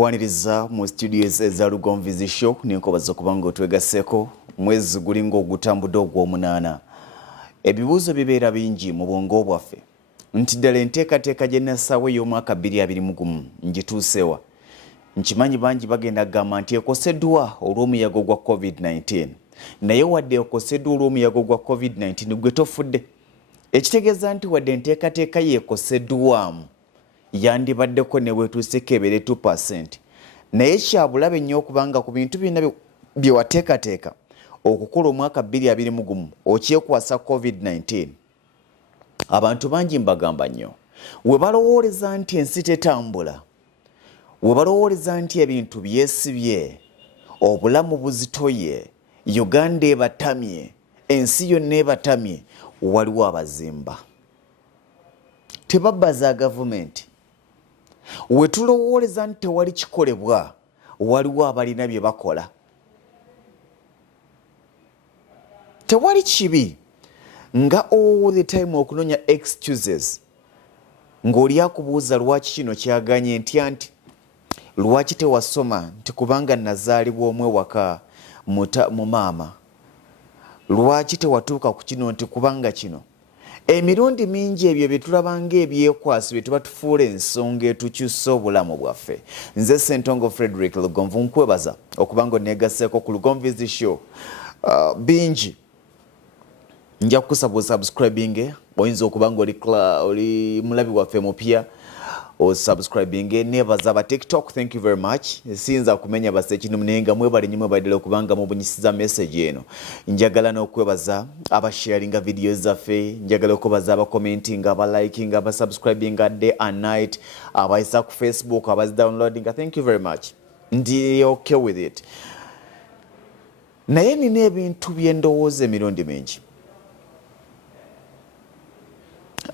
Nkwaniriza mu studios eza Lugonvu show ninkobaza kubanga otwegaseko mwezi gulingo ogutambudde ogw'omunaana. Ebibuuzo bibeera bingi mu bwongo bwaffe nti ddala enteekateeka gye nassawo ey'omwaka 2021 ngituusewa. Nkimanyi bangi bagenda kugamba nti ekoseddwa olw'omuyago gwa COVID-19 naye wadde ekoseddwa olw'omuyago gwa COVID-19 gwe tofudde. Ekitegeeza nti wadde enteekateeka yeekoseddwamu yandibaddeko ne weetuuseko ebeere 2%. Naye kyabulabe nnyo okubanga ku bintu byonna bye wateekateeka okukola omwaka 2021 okyekwasa COVID-19. Abantu bangi mbagamba nnyo we balowooleza nti ensi tetambula, we balowooleza nti ebintu byesibye, obulamu buzitoye, Uganda ebatamye, ensi yonna ebatamye, waliwo abazimba. Tebabba za gavumenti. We tulowooleza nti tewali kikolebwa, waliwo abalina bye bakola. Tewali kibi nga all the time okunonya excuses ng'oli akubuuza lwaki kino kyaganye ntya nti lwaki tewasoma nti kubanga nazaalibwa omwe waka mu maama, lwaki tewatuuka ku kino nti kubanga kino. Emirundi mingi ebyo bye tulabanga ebyekwasi bye tuba tufuula ensonga etukyusa obulamu bwaffe. Nze Ssentongo Frederick Lugonvu nkwebaza okubanga oneegaseeko ku Lugonvu show. Bingi nja kukusaba subscribing, oyinza okubanga oli mulabi waffe mupya subscribing. Nebaza aba TikTok, thank you very much. Sinza kumenya base kino mnenga mwebale nyimwe badile okubanga mubunyisiza message eno. Njagala n'okwebaza aba sharinga videos zaffe, njagala okubaza aba commenting, aba liking, aba subscribing day and night, aba isa ku Facebook, aba downloading. Thank you very much. Ndi okay with it. Naye nina ebintu byendowooza emirundi mingi.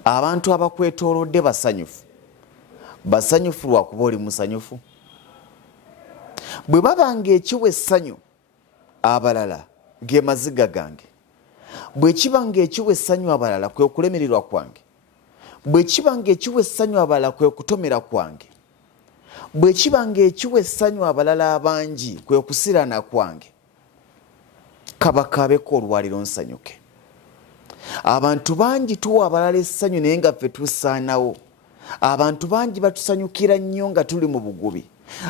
Abantu abakwetoolodde basanyufu lwakuba oli musanyufu. Bwe babanga ekiwa essanyu abalala ge maziga gange, bwe kibanga ekiwa essanyu abalala kwe kulemererwa kwange, bwe kibanga ekiwa essanyu abalala kwe kutomera kwange, bwe kibanga ekiwa essanyu abalala abangi kwe kusirana kwange, kabakabeko olwaliro nsanyuke. Abantu bangi tuwa abalala essanyu naye nga ffe tusaanawo. Abantu bangi batusanyukira nnyo nga tuli mu bugubi.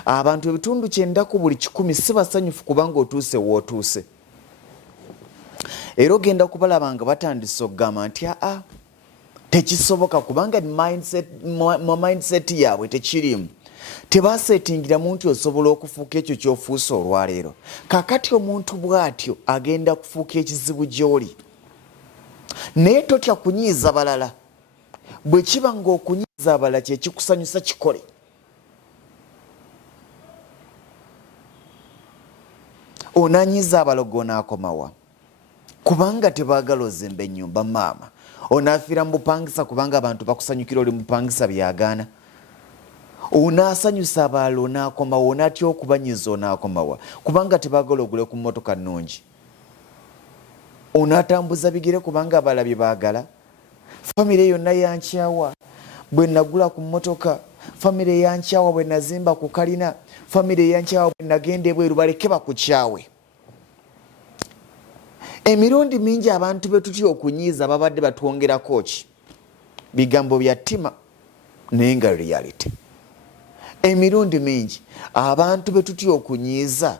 Abantu ebitundu 90 ku buli 100 si basanyufu kubanga otuuse wootuuse. Era ogenda kubalaba nga batandise okugamba nti tekisoboka kubanga mindset yaabwe tekirimu. Tebasetingiramu nti osobola okufuuka ekyo ky'ofuuse olwaleero. Kakati omuntu bw'atyo agenda kufuuka ekizibu gy'oli. Naye totya kunyiiza balala. Bwe kiba ng'okunyiiza abalala kye kikusanyusa kikole. Onanyiiza abalogo n'akomawa kubanga tebaagala ozimba ennyumba maama. Onaafiira mu bupangisa kubanga abantu bakusanyukira oli mu bupangisa byagaana. Onaasanyusa abalala onaakomawa, onaatya okubanyiiza onaakomawa kubanga tebaagala ogule ku mmotoka nnungi. Onaatambuza bigere kubanga abalala bye baagala. Famire yonna yankyawa bwe nagula ku mmotoka, famire yankyawa bwe nazimba ku kalina, famire yankyawa bwe nagenda ebweru, baleke bakukyawe. Emirundi mingi abantu be tutya okunyiiza babadde batwongerako ki? Bigambo bya ttima naye nga reality. Emirundi mingi abantu be tutya okunyiiza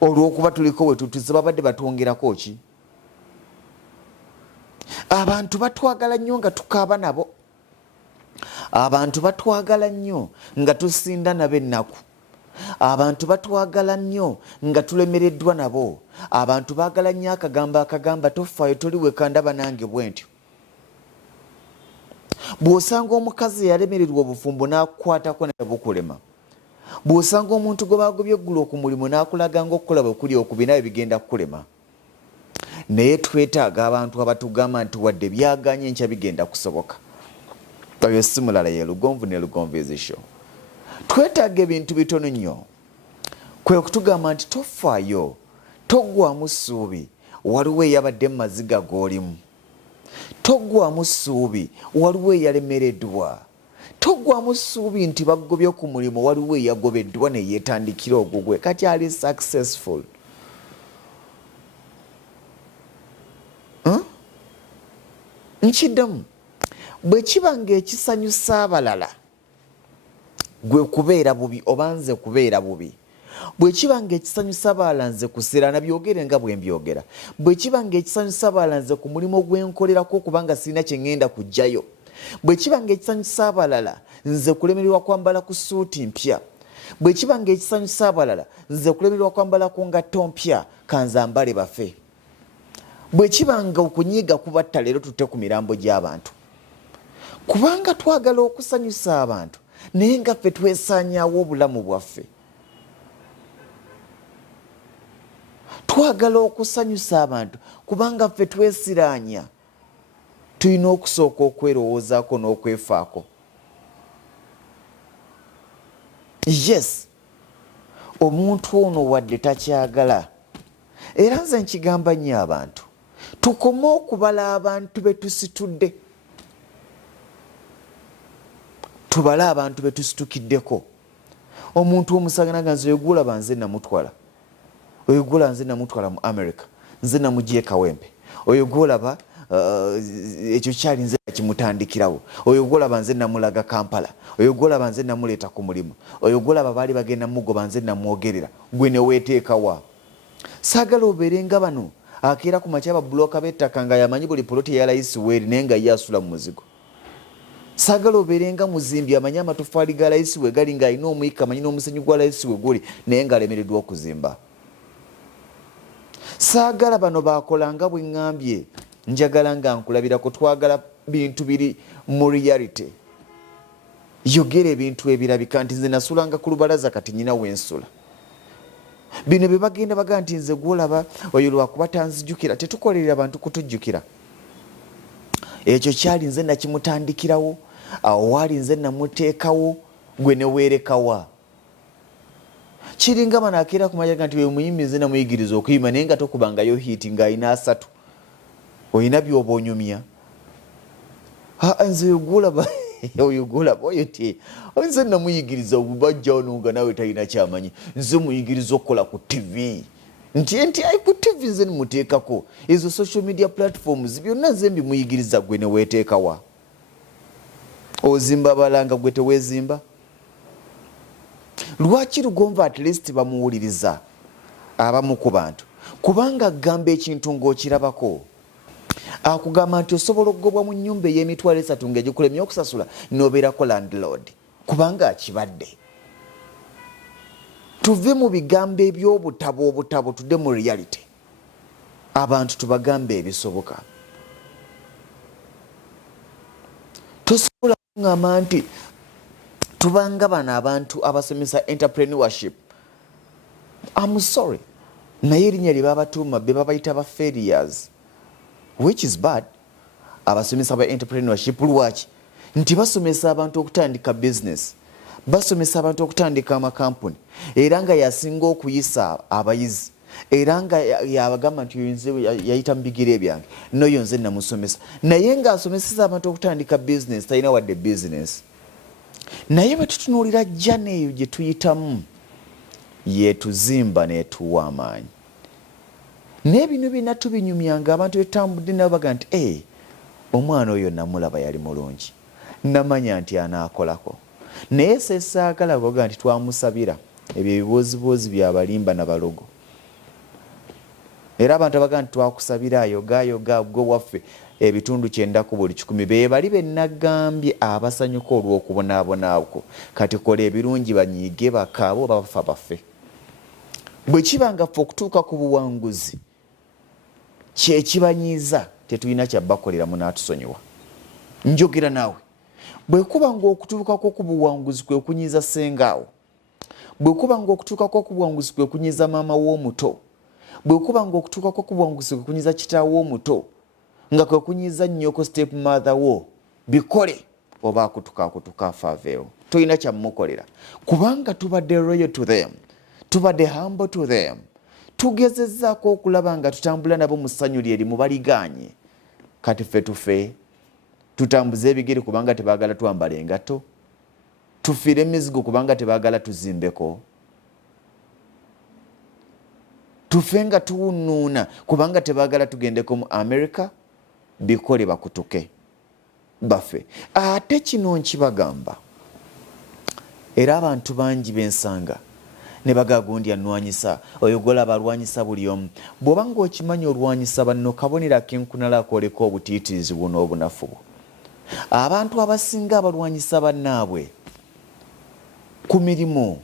olw'okuba tuliko we tutuze babadde batwongerako ki? Abantu batwagala nnyo nga tukaaba nabo. Abantu batwagala nnyo nga tusinda nabo ennaku. Abantu batwagala nnyo nga tulemereddwa nabo. Abantu baagala nnyo akagamba tofaayo toli weka ndaba nange bwe ntyo. Bw'osanga omukazi yalemererwa obufumbo n'akukwatako ne bukulema. Bw'osanga omuntu gwe baagobye eggulu ku mulimu n'akulaga ng'okukola bwe kuli okubi nawe bigenda kukulema. Naye twetaaga abantu abatugamba nti wadde byaganye nkya bigenda kusoboka. Oyo si mulala ye Lugonvu ne Lugonvu show. Twetaaga ebintu bitono nnyo. Kwe kutugamba nti tofaayo, toggwamu ssuubi, waliwo eyabadde mu maziga g'olimu. Toggwamu ssuubi, waliwo eyalemereddwa. togwamu ssuubi nti bagobye ku mulimu waliwo eyagobeddwa ne yeetandikira ogugwe kati ali successful. Nkiddamu bwe kiba ng'ekisanyusa abalala gwe kubeera bubi oba nze kubeera bubi, bwe kiba ng'ekisanyusa abalala nze kuseera na byogere nga bwe mbyogera, bwe kiba ng'ekisanyusa abalala nze ku mulimu gwenkolerako kubanga sirina kye ŋŋenda kujjayo, bwe kiba ng'ekisanyusa abalala nze kulemererwa kwambala ku ssuuti mpya, bwe kiba ng'ekisanyusa abalala nze kulemererwa kwambala ku ngatto mpya kanze mbale bafe, bwe kiba nga okunyiiga kubatta leero tutte ku mirambo gy'abantu kubanga twagala okusanyusa abantu naye nga ffe twesaanyaawo obulamu bwaffe. Twagala okusanyusa abantu kubanga ffe twesiraanya, tulina okusooka okwerowoozaako n'okwefaako. Yes, omuntu ono wadde takyagala, era nze nkigamba nnyo abantu, tukome okubala abantu be tusitudde, tubale abantu be tusitukiddeko. Omuntu omusagana nga nze oyogulaba nze namutwala, oyogula nze namutwala mu America, nze namugye Kawempe, oyogulaba ekyo kyali nze kimutandikirawo, oyogulaba nze namulaga Kampala, oyogulaba nze namuleeta ku mulimu, oyogulaba baali bagenda mugoba nze namwogerera, gwe ne weeteekawa. Saagala obeere nga bano akeera ku makya babuloka b'ettaka nga yamanyi buli poloti ya layisi weeri naye nga ye asula mu muzigo. Saagala obeere nga muzimbi amanyi amatofaali ga layisi we gali ng'alina omuyika amanyi n'omusenyu gwa layisi we guli naye ng'alemereddwa okuzimba. Saagala bano baakolanga bwe ŋŋambye, njagala nga nkulabirako, twagala bintu biri mu reality. Yogera ebintu ebirabika nti nze nasulanga ku lubalaza kati nnyina wensula. Bino bye bagenda baga nti nze gwolaba oyo lwakuba tanzijjukira, tetukolerera abantu kutujjukira. Ekyo kyali nze nakimutandikirawo, awo waali nze namuteekawo, gwe ne weerekawa. Kiringa bano akeera ku majaga nti we muyimbi nze namuyigiriza okuyima naye nga tokubangayo hiiti ng'alina 3. Oyina by'oba onyumya. Nze ogulaba oyogulaba oyo ti nze namuyigiriza obubajjawo nga nawe talina kyamanyi, nze muyigiriza okukola ku TV. Nti ayi ku TV nze nimuteekako ezo social media platforms byonna nze mbimuyigiriza, gwe ne weeteekawa. Ozimba balanga gwe teweezimba. Lwaki Lugonvu at least bamuwuliriza abamu ku bantu? Kubanga agamba ekintu ng'okirabako. Akugamba nti osobola okugobwa mu nnyumba ey'emitwalo 3 ng'egikulemye okusasula n'obeerako landlord kubanga akibadde. Tuve mu bigambo eby'obutabo tudde mu reality. Abantu tubagambe ebisoboka. Tosobola kungamba nti tubanga bano abantu abasomesa entrepreneurship. I'm sorry. Naye erinnya lye babatuuma be babayita ba failures, which is bad. Abasomesa ba entrepreneurship lwaki? Nti basomesa abantu okutandika business, basomesa abantu okutandika amakampuni, era nga yasinga okuyisa abayizi, era nga yabagamba nti nze yayita mu bigere byange noyo nze namusomesa, naye nga asomeseza abantu okutandika business talina wadde business. Naye bwe tutunuulira jjana eyo gye tuyitamu yeetuzimba neetuwa amaanyi. N'ebino byonna tubinyumyanga abantu betambudde nabo baga nti omwana oyo namulaba yali mulungi, namanya nti anaakolako. Naye sesaagala baga nti twamusabira ebyo ebibooziboozi byabalimba na balogo. Era abantu abaga nti twakusabira ayogayoga gwe waffe ebitundu 9 ku buli 100 be bali bennagambye abasanyuka olw'okubonaabona okwo. Kati kola ebirungi banyiige bakaabo bafa baffe. Bwe kiba nga ffe okutuuka ku buwanguzi kye kibanyiiza tetulina kyabbakolera munaatusonyiwa. Njogera naawe bwe kuba ng'okutuukako ku buwanguzi kwe kunyiiza ssengaawo, bwe kuba ng'okutuukako ku buwanguzi kwe kunyiiza maama w'omuto, bwe kuba ng'okutuukako ku buwanguzi kwe kunyiiza kitaawo omuto, nga kwe kunyiiza nnyoko step mother wo, bikole oba akutuka afaaveewo. Tolina kyamukolera kubanga tubadde royal to them, tubadde humble to them. Tugezezzaako okulaba nga tutambula nabo mu ssanyu lyeri mu baligaanye. Kati ffe tufe tutambuze ebigere kubanga tebaagala twambala engatto. tufiire emizigo kubanga tebaagala tuzimbeko, tufe nga tuwunuuna kubanga tebaagala tugendeko mu America, bikole bakutuke bafe. Ate kino nkibagamba era abantu bangi bensanga ne bagagundi anwanyisa oyo gola balwanyisa buli omu. Bw'oba ng'okimanyi olwanyisa banno kabonera kenkunala akoleko obutiitiizi buno obunafu. Abantu abasinga abalwanyisa bannaabwe ku mirimu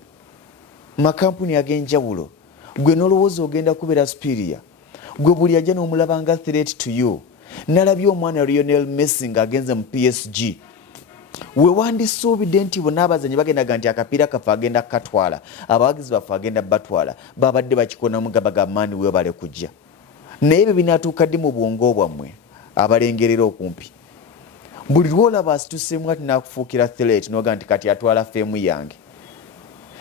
makampuni ag'enjawulo, gwe n'olowooza ogenda kubeera superior, gwe buli ajja n'omulaba nga threat to you. Nalabye omwana Lionel Messi ng'agenze mu PSG, we wandisuubidde nti bonna abazanyi bagendaga nti akapiira kafe agenda katwala, abawagizi baffe agenda batwala, babadde bakikonamu gabagamaani webale kujja. Naye ebyo binaatuuka ddi mu bwongo bwammwe abalengerera okumpi? Buli lwolaba asituseemu ati n'akufuukira threat n'oga nti kati atwala feemu yange,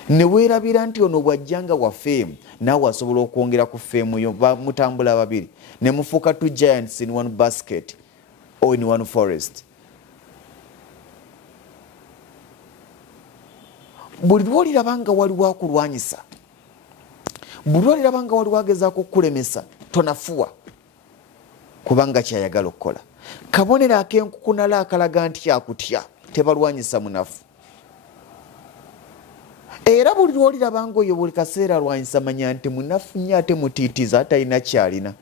ne weerabira nti ono bw'ajjanga wa feemu naawe asobola okwongera ku feemu yo, mutambula babiri ne mufuuka two giants in one basket or in one forest. Buli lwoliraba nga waliwo akulwanyisa, buli lwoliraba nga waliwo agezaako okukulemesa, tonafuwa kubanga kyayagala okukola. Kabonero ak'enkukunala akalaga nti akutya, tebalwanyisa munafu. Era buli lwoliraba nga oyo buli kaseera alwanyisa, manya nti munafu nnyo ate mutiitiza, atalina kyalina.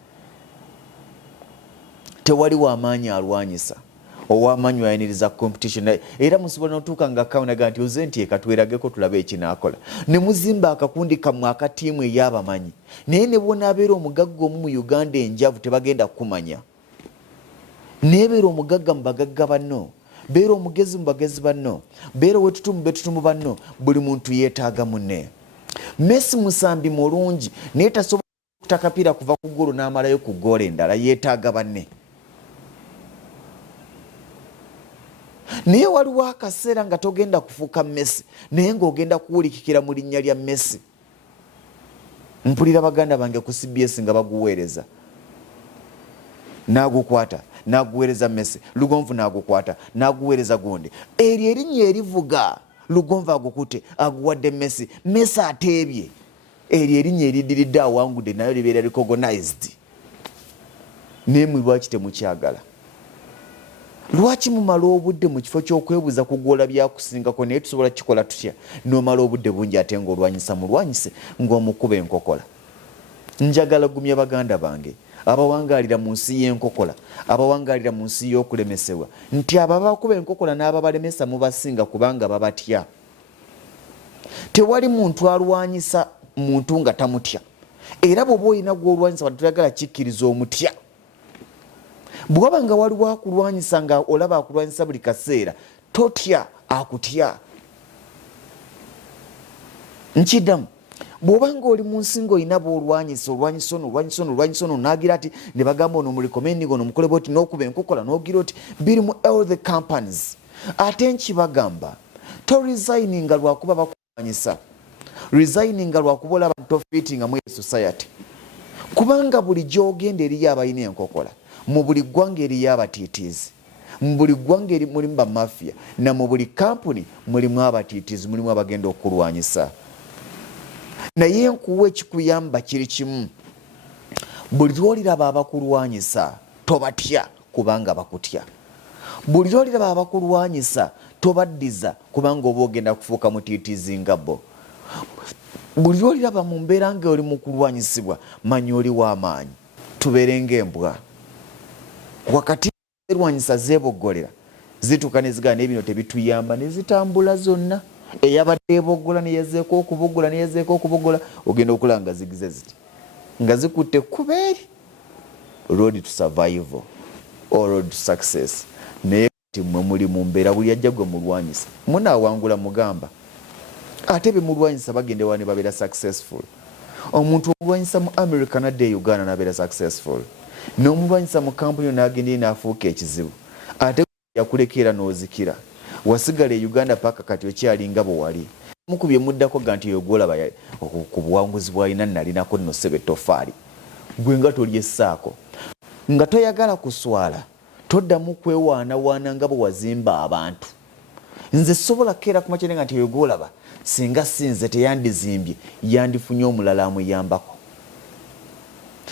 Tewali w'amaanyi alwanyisa, ow'amaanyi ayaniriza competition. Era musobola n'otuuka nga kawonaga nti oze nti ekatwerageko tulabe ekinaakola. Ne muzimba akakundi kammwe akatiimu ey'abamanyi, naye ne bwonaabeera omugagga omu mu Uganda enjavu tebagenda kukumanya. Naye beera omugagga mu bagagga banno, beera omugezi mu bagezi banno, beera wetutumu betutumu banno, buli muntu yeetaaga munne. Messi musambi mulungi naye tasobola okutakapiira kuva ku ggulu n'amalayo ku ggoola endala, yeetaaga banne. Naye waliwo akaseera nga togenda kufuuka Messi naye ng'ogenda kuwulikikira mu linnya lya Messi. Mpulira baganda bange ku CBS nga baguweereza, n'agukwata n'aguweereza Messi, Lugonvu n'agukwata n'aguweereza gundi. Eryo erinnya erivuga Lugonvu agukute aguwadde Messi, Messi ateebye. Eryo erinnya eriddiridde awangudde nayo libeera recognized. Naye mwe lwaki temukyagala? Lwaki mumala obudde mu kifo ky'okwebuuza kugoola byakusingako naye tusobola kikola tutya? N'omala obudde bungi ate ng'olwanyisa mulwanyise ng'omukuba enkokola. Njagala gumya baganda bange abawangaalira mu nsi y'enkokola, abawangaalira mu nsi y'okulemesebwa, nti ababakuba enkokola n'ababalemesa mubasinga kubanga babatya. Tewali muntu alwanyisa muntu nga tamutya. Era bw'oba olina gw'olwanyisa wadde toyagala kikkiriza omutya. Bw'oba nga waliwo akulwanyisa nga olaba akulwanyisa buli kaseera, totya akutya. Nkiddamu, bw'oba ng'oli mu nsi ng'olina bw'olwanyisa, olwanyisa ono n'agira ati ne bagamba ono mulikomendinga ono mukole bwoti n'okuba enkokola n'ogira oti biri mu all the companies. Ate nkibagamba, torisigninga lwakuba bakulwanyisa, resigninga lwakuba olaba ntofiitinga mu society. Kubanga buli gy'ogenda eriyo abalina enkokola, mu buli ggwanga eriyo abatiitiizi, mu buli ggwanga mulimu bamafiya, na mu buli kampuni mulimu abatiitiizi, mulimu abagenda okulwanyisa. Naye nkuwa ekikuyamba kiri kimu, buli lwoliraba abakulwanyisa tobatya kubanga bakutya. Buli lwoliraba abakulwanyisa tobaddiza kubanga oba ogenda kufuuka mutiitiizi nga bo. Buli lwoliraba mu mbeera nga oli mu kulwanyisibwa manya oli w'amaanyi. Tubeere ng'embwa wakati erwanyisa zeeboggolera zituuka ne zigaana ebino tebituyamba ne zitambula zonna. Eyabadde eboggola ne yazeeko okuboggola ne yazeeko okuboggola, ogenda okulaba nga zigize ziti nga zikutte kubeeri road to survival or road to success. Naye kati mmwe muli mu mbeera buli ajja gwe mulwanyisa munaawangula mugamba, ate be mulwanyisa bagende wa ne babeera successful. Omuntu omulwanyisa mu America nadde Uganda n'abeera successful, n'omulwanyisa mu kampuni n'agenda n'afuuka ekizibu, ate yakulekera n'ozikira. Wasigala e Uganda paka kati okyalinga bwe wali. Mukubye muddako ga nti yogolaba ku buwanguzi bw'alina nalinako nno ssebe tofaali. Gwe nga tolyessaako. Nga toyagala kuswala, toddamu kwewaanawaana nga bwe wazimba abantu. nze sobola keera ku makyenenga nti eyo gwolaba singa sinze teyandizimbye yandifunye omulala amuyambako.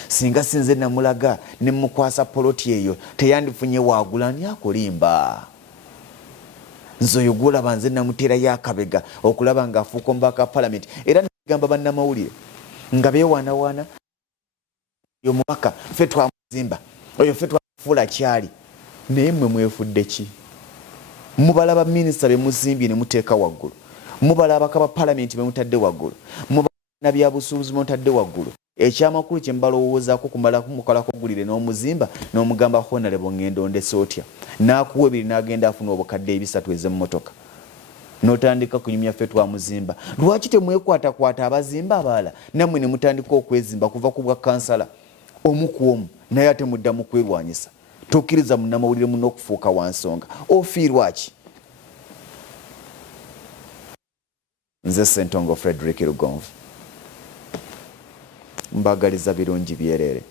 Singa sinze namulaga ne mukwasa poloti eyo teyandifunye waagula ani akolimba. Nze oyo gwolaba nze namuteerayo akabega okulaba ng'afuuka omubaka palamenti era negamba bannamawulire nga beewaanawaana oyo mubaka ffe twamuzimba oyo ffe twamufuula kyali naye mmwe mwefudde ki? Mubalaba minisita be muzimbye ne muteeka waggulu, mubalaba abaka ba palamenti be mutadde waggulu, mubalaba byabusuubuzi be mutadde waggulu. Ekyamakulu kye mbalowoozaako kumala kumukolako gulire n'omuzimba n'omugamba honorable ngendo ndese otya n'akuwa ebiri n'agenda afuna obukadde 3 ez'emmotoka n'otandika kunyumya ffe twamuzimba. Lwaki temwekwatakwata abazimba abalala nammwe ne mutandika okwezimba kuva ku bwa kansala omu ku omu naye ate muddamu kwerwanyisa? Tokkiriza munnamawulire muno okufuuka wansonga. Ofiirwa ki? Nze Ssentongo Frederick Lugonvu mbagaliza birungi byerere.